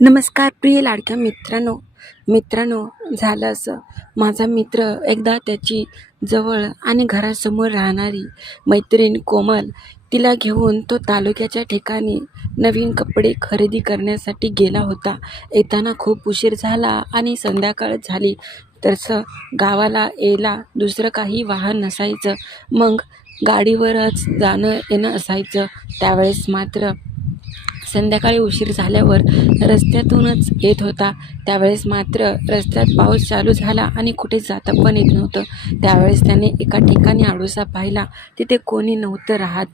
नमस्कार प्रिय लाडक्या मित्रांनो. मित्रांनो झालं असं. माझा मित्र एकदा त्याची जवळ आणि घरासमोर राहणारी मैत्रीण कोमल तिला घेऊन तो तालुक्याच्या ठिकाणी नवीन कपडे खरेदी करण्यासाठी गेला होता. येताना खूप उशीर झाला आणि संध्याकाळ झाली. तसं गावाला यायला दुसरं काही वाहन नसायचं. मग गाडीवरच जाणं येणं असायचं. त्यावेळेस मात्र संध्याकाळी उशीर झाल्यावर रस्त्यातूनच येत होता. त्यावेळेस मात्र रस्त्यात पाऊस चालू झाला आणि कुठे जाता पण येत नव्हतं. त्यावेळेस त्याने एका ठिकाणी आडोसा पाहिला. तिथे कोणी नव्हतं राहत.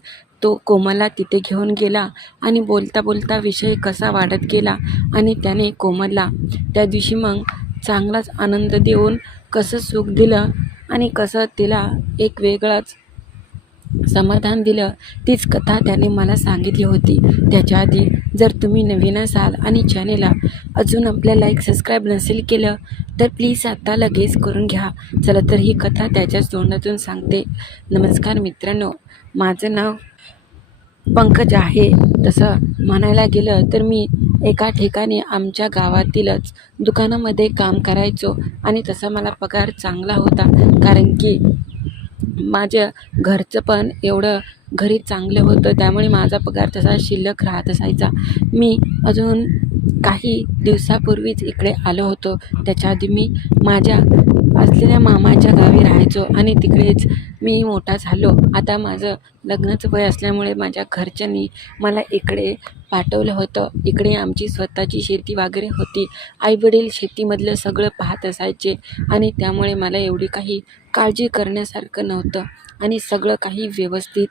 तो कोमलला तिथे घेऊन गेला आणि बोलता बोलता विषय कसा वाढत गेला आणि त्याने कोमलला त्या दिवशी मग चांगलाच आनंद देऊन कसं सुख दिलं आणि कसं तिला एक वेगळाच समाधान दिलं. तीच कथा त्याने मला सांगितली होती. त्याच्या आधी जर तुम्ही नवीन असाल आणि चॅनेलला अजून आपल्या लाईक सबस्क्राईब नसेल केलं तर प्लीज आता लगेच करून घ्या. चला तर ही कथा त्याच्याच तोंडातून सांगते. नमस्कार मित्रांनो माझं नाव पंकज आहे. तसं म्हणायला गेलं तर मी एका ठिकाणी आमच्या गावातीलच दुकानामध्ये काम करायचो आणि तसा मला पगार चांगला होता. कारण की माझ्या घरचं पण एवढं घरी चांगलं होतं त्यामुळे माझा पगार तसा शिल्लक राहत असायचा. मी अजून काही दिवसापूर्वीच इकडे आलो होतो. त्याच्या आधी मी माझ्या असलेल्या मामाच्या गावी राहायचो आणि तिकडेच मी मोठा झालो. आता माझं लग्नाचं वय असल्यामुळे माझ्या घरच्यांनी मला इकडे पाठवलं होतं. इकडे आमची स्वतःची शेती वगैरे होती. आईवडील शेतीमधलं सगळं पाहत असायचे आणि त्यामुळे मला एवढी काही काळजी करण्यासारखं नव्हतं. आणि सगळं काही व्यवस्थित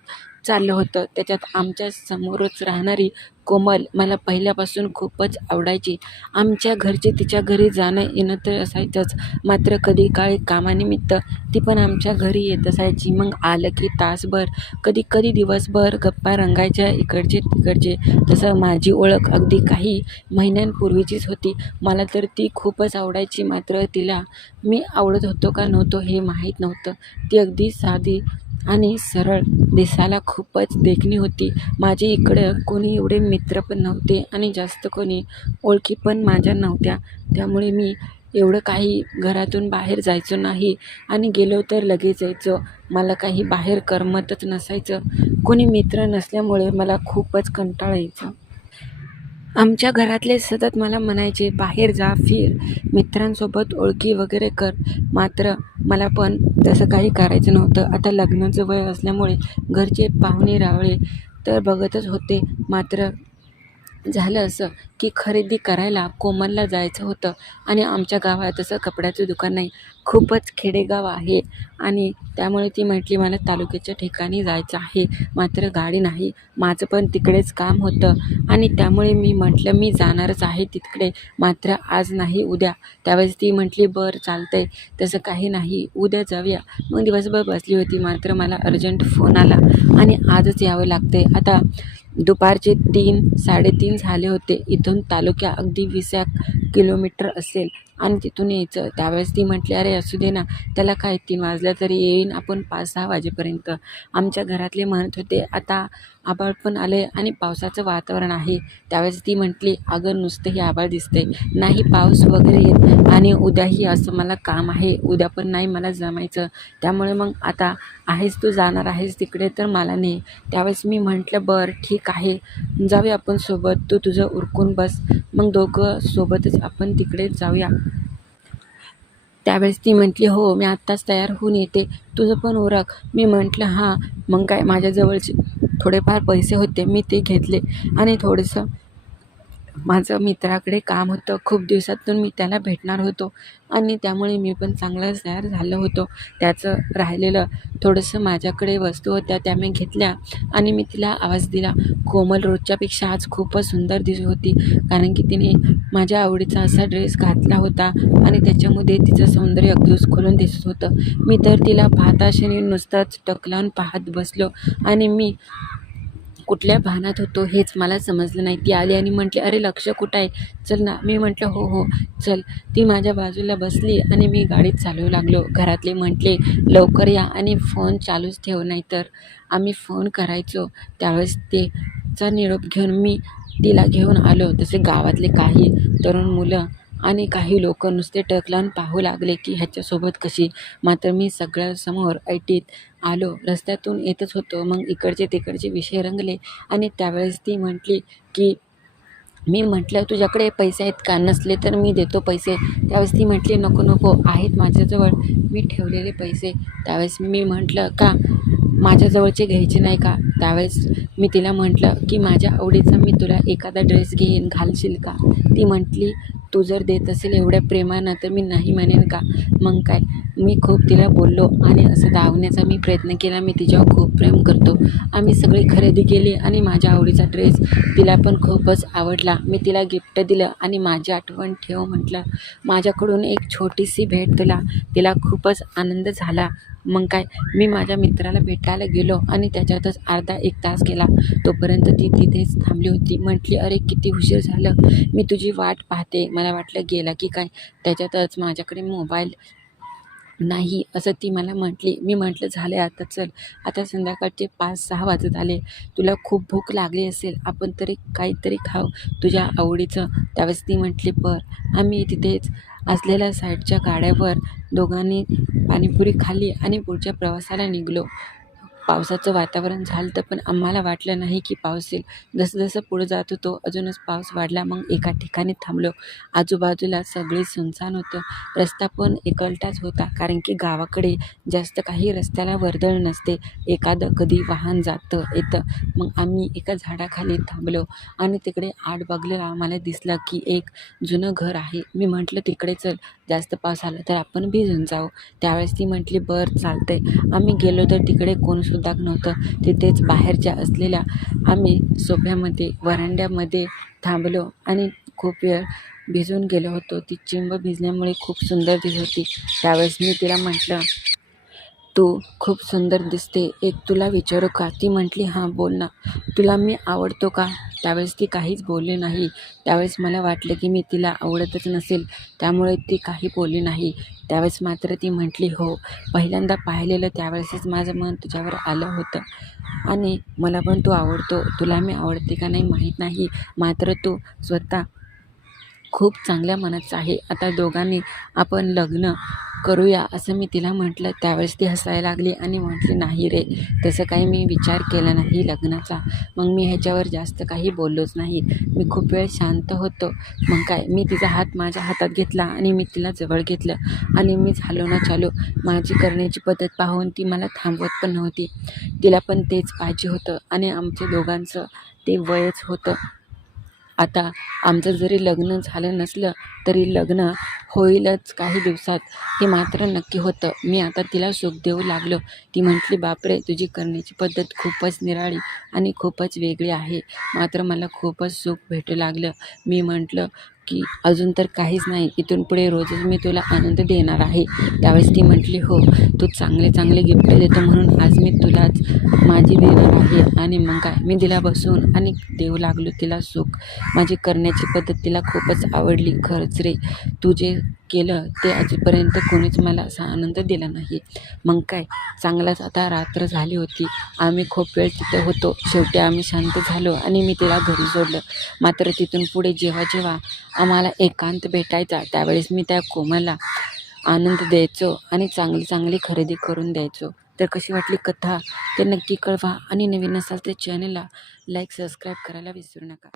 चाललं होतं. त्याच्यात आमच्या समोरच राहणारी कोमल मला पहिल्यापासून खूपच आवडायची. आमच्या घरचे तिच्या घरी जाणं येणं तर असायचंच. मात्र कधी काळी कामानिमित्त ती पण आमच्या घरी येत असायची. मग आलं की तासभर कधी कधी दिवसभर गप्पा रंगायच्या इकडचे तिकडचे. तसं माझी ओळख अगदी काही महिन्यांपूर्वीचीच होती. मला तर ती खूपच आवडायची. मात्र तिला मी आवडत होतो का नव्हतो हे माहीत नव्हतं. ती अगदी साधी आणि सरळ दिसायला खूपच देखणी होती. माझी इकडं कोणी एवढे मित्र पण नव्हते आणि जास्त कोणी ओळखी पण माझ्या नव्हत्या. त्यामुळे मी एवढं काही घरातून बाहेर जायचो नाही आणि गेलो तर लगेच यायचो. मला काही बाहेर करमतच नसायचं. कोणी मित्र नसल्यामुळे मला खूपच कंटाळा यायचा. आमच्या घरातले सतत मला म्हणायचे बाहेर जा फिर. मित्रांसोबत ओळखी वगैरे कर. मात्र मला पण तसं काही करायचं नव्हतं. आता लग्नाचं वय असल्यामुळे घरचे पाहुणे रावळे तर बघतच होते. मात्र झालं असं. की खरेदी करायला कोमलला जायचं होतं. आणि आमच्या गावात तसं कपड्याचं दुकान नाही. खूपच खेडेगाव आहे. आणि त्यामुळे ती म्हटली मला तालुक्याच्या ठिकाणी जायचं आहे. मात्र गाडी नाही. माझं पण तिकडेच काम होतं. आणि त्यामुळे मी म्हटलं मी जाणारच आहे तिकडे. मात्र आज नाही उद्या. त्यावेळेस ती म्हटली बरं चालतंय. तसं काही नाही. उद्या जाऊया. मग दिवसभर बसली होती. मात्र मला अर्जंट फोन आला. आणि आजच यावं लागते आता दुपारचे तीन साडेतीन झाले होते. इथून तालुक्या अगदी वीस एक किलोमीटर असेल. आणि तिथून यायचं. त्यावेळेस ती म्हटली अरे असू दे ना. त्याला काय तीन वाजल्या तरी येईन. आपण पाच सहा वाजेपर्यंत. आमच्या घरातले म्हणत होते आता आभाळ पण आले आणि पावसाचं वातावरण आहे. त्यावेळेस ती म्हटली अगं नुसतं हे आभाळ दिसते नाही पाऊस वगैरे येत आणि उद्याही असं मला काम आहे. उद्या पण नाही मला जमायचं. त्यामुळे मग आता आहेस तू जाणार आहेस तिकडे तर मला नाही त्यावेळेस मी म्हटलं बरं ठीक आहे. जाऊया आपण सोबत. तू तुझं उरकून बस. मग दोघं सोबतच आपण तिकडे जाऊया. त्यावेळेस ती म्हटली हो मी आत्ताच तयार होऊन येते. तुझं पण ओरख मी म्हटलं हां. मग काय माझ्याजवळचे थोडेफार पैसे होते मी ते घेतले. आणि थोडंसं माझं मित्राकडे काम होतं. खूप दिवसातून मी त्याला भेटणार होतो आणि त्यामुळे मी पण चांगलाच तयार झालो होतो. त्याचं राहिलेलं थोडंसं माझ्याकडे वस्तू होत्या त्या मी घेतल्या आणि मी तिला आवाज दिला. कोमल रोजच्यापेक्षा आज खूपच सुंदर दिसत होती. कारण की तिने माझ्या आवडीचा असा ड्रेस घातला होता आणि त्याच्यामध्ये तिचं सौंदर्य अगदीच खोलून दिसत होतं. मी तर तिला पाहताक्षणी नुसतंच टकलावून पाहत बसलो आणि मी कुठल्या भानात होतो हेच मला समजलं नाही. ती आली आणि म्हटली अरे लक्ष कुठं आहे? चल ना. मी म्हटलं हो हो चल. ती माझ्या बाजूला बसली आणि मी गाडीत चालवू लागलो. घरातले म्हटले लवकर या आणि फोन चालूच ठेव नाही तर आम्ही फोन करायचो. त्यावेळेस ते चा निरोप घेऊन मी तिला घेऊन आलो. तसे गावातले काही तरुण मुलं आणि काही लोक नुसते टक लावून पाहू लागले की ह्याच्यासोबत कशी. मात्र मी सगळ्यासमोर ऐटीत आलो. रस्त्यातून येतच होतो. मग इकडचे तिकडचे विषय रंगले आणि त्यावेळेस ती म्हटली की मी म्हटलं तुझ्याकडे पैसे आहेत का? नसले तर मी देतो पैसे. त्यावेळेस ती म्हटली नको नको आहेत माझ्याजवळ. मी ठेवलेले पैसे. त्यावेळेस मी म्हटलं का? माझ्याजवळचे घ्यायचे नाही का? त्यावेळेस मी तिला म्हटलं की माझ्या आवडीचा मी तुला एखादा ड्रेस घेईन. घालशील का? ती म्हटली तू जर देत असेल एवढ्या प्रेमानं तर मी नाही म्हणेन का? मग काय? मी खूप तिला बोललो आणि असं धावण्याचा मी प्रयत्न केला. मी तिच्यावर खूप प्रेम करतो. आम्ही सगळी खरेदी केली आणि माझ्या आवडीचा ड्रेस तिला पण खूपच आवडला. मी तिला गिफ्ट दिलं आणि माझी आठवण ठेव म्हटलं. माझ्याकडून एक छोटीशी भेट तुला. तिला खूपच आनंद झाला. मग काय? मी माझ्या मित्राला भेटायला गेलो आणि त्याच्यातच अर्धा एक तास गेला. तोपर्यंत ती तिथेच थांबली होती. म्हटली अरे किती उशीर झालं. मी तुझी वाट पाहते. मला वाटलं गेला की काय? त्याच्यातच माझ्याकडे मोबाईल नाही असं ती मला म्हटली. मी म्हटलं झालं आहे आता चल. आता संध्याकाळचे पाच सहा वाजत आले. तुला खूप भूक लागली असेल. आपण तरी काहीतरी खाऊ. तुझ्या आवडीचं. त्यावेळेस ती म्हटली पर आम्ही तिथेच असलेल्या साईडच्या गाड्यावर दोघांनी पाणीपुरी खाल्ली आणि पुढच्या प्रवासाला निघलो. पावसाचं वातावरण झालं तर पण आम्हाला वाटलं नाही की पाऊस येईल. जसं जसं पुढं जात होतो अजूनच पाऊस वाढला. मग एका ठिकाणी थांबलो. आजूबाजूला सगळे सुनसान होतं. रस्ता पण एकलटाच होता कारण की गावाकडे जास्त काही रस्त्याला वर्दळ नसते. एखादं कधी वाहन जातं येतं. मग आम्ही एका झाडाखाली थांबलो आणि तिकडे आड बघलेलं आम्हाला दिसलं की एक जुनं घर आहे. मी म्हटलं तिकडे चल. जास्त पाऊस आला तर आपण भिजून जाऊ. त्यावेळेस ती म्हटली बरं चालतंय. आम्ही गेलो तर तिकडे कोणसुद्धा नव्हतं. तिथेच बाहेरच्या असलेल्या आम्ही सोफ्यामध्ये वरांड्यामध्ये थांबलो आणि खूप वेळ भिजून गेलो होतो. ती चिंब भिजल्यामुळे खूप सुंदर दिसत होती. त्यावेळेस मी तिला म्हटलं तू खूप सुंदर दिसते. एक तुला विचारू का? ती म्हटली हां बोल ना. तुला मी आवडतो का? त्यावेळेस ती काहीच बोलली नाही. त्यावेळेस मला वाटलं की मी तिला आवडतच नसेल. त्यामुळे ती काही बोलली नाही. त्यावेळेस मात्र ती म्हटली हो. पहिल्यांदा पाहिलेलं त्यावेळेसच माझं मन तुझ्यावर आलं होतं. आणि मला पण तू आवडतो. तुला मी आवडते का नाही माहीत नाही. मात्र तू स्वतः खूप चांगल्या मनाचं आहे. आता दोघांनी आपण लग्न करूया असं मी तिला म्हटलं. त्यावेळेस ती हसायला लागली आणि म्हटली नाही रे तसं काही मी विचार केला नाही लग्नाचा. मग मी ह्याच्यावर जास्त काही बोललोच नाही. मी खूप वेळ शांत होतो. मग काय मी तिचा हात माझ्या हातात घेतला आणि मी तिला जवळ घेतलं. आणि मी झालो ना चालू. माझी करण्याची पद्धत पाहून ती मला थांबवत पण नव्हती. तिला पण तेच पाहिजे होतं आणि आमच्या दोघांचं ते वयच होतं. आता आमचं जरी लग्न झालं नसलं तरी लग्न होईलच काही दिवसात. हे मात्र नक्की होतं. मी आता तिला सुख देऊ लागलो. ती म्हटली बापरे तुझी करण्याची पद्धत खूपच निराळी आणि खूपच वेगळी आहे. मात्र मला खूपच सुख भेटू लागलं. मी म्हटलं की अजून तर काहीच नाही. इथून पुढे रोजच मी तुला आनंद देणार आहे. त्यावेळेस ती म्हटली हो तू चांगले चांगले गिफ्ट देतो म्हणून आज मी तुलाच माझी देणार आहे. आणि मग काय? मी तिला बसून आणि देऊ लागलो तिला सुख. माझी करण्याची पद्धत तिला खूपच आवडली. खरंच रे तुझे केलं ते आजपर्यंत कोणीच मला असा आनंद दिला नाही. मग काय? चांगलाच आता रात्र झाली होती. आम्ही खूप वेळ तिथं होतो. शेवटी आम्ही शांत झालो आणि मी तिला घरी सोडलं. मात्र तिथून पुढे जेव्हा जेव्हा आम्हाला एकांत भेटायचा त्यावेळेस मी त्या कोमाला आनंद द्यायचो आणि चांगली चांगली खरेदी करून द्यायचो. तर कशी वाटली कथा? ते नक्की कळवा. आणि नवीन असाल त्या चॅनलला लाईक सबस्क्राईब करायला विसरू नका.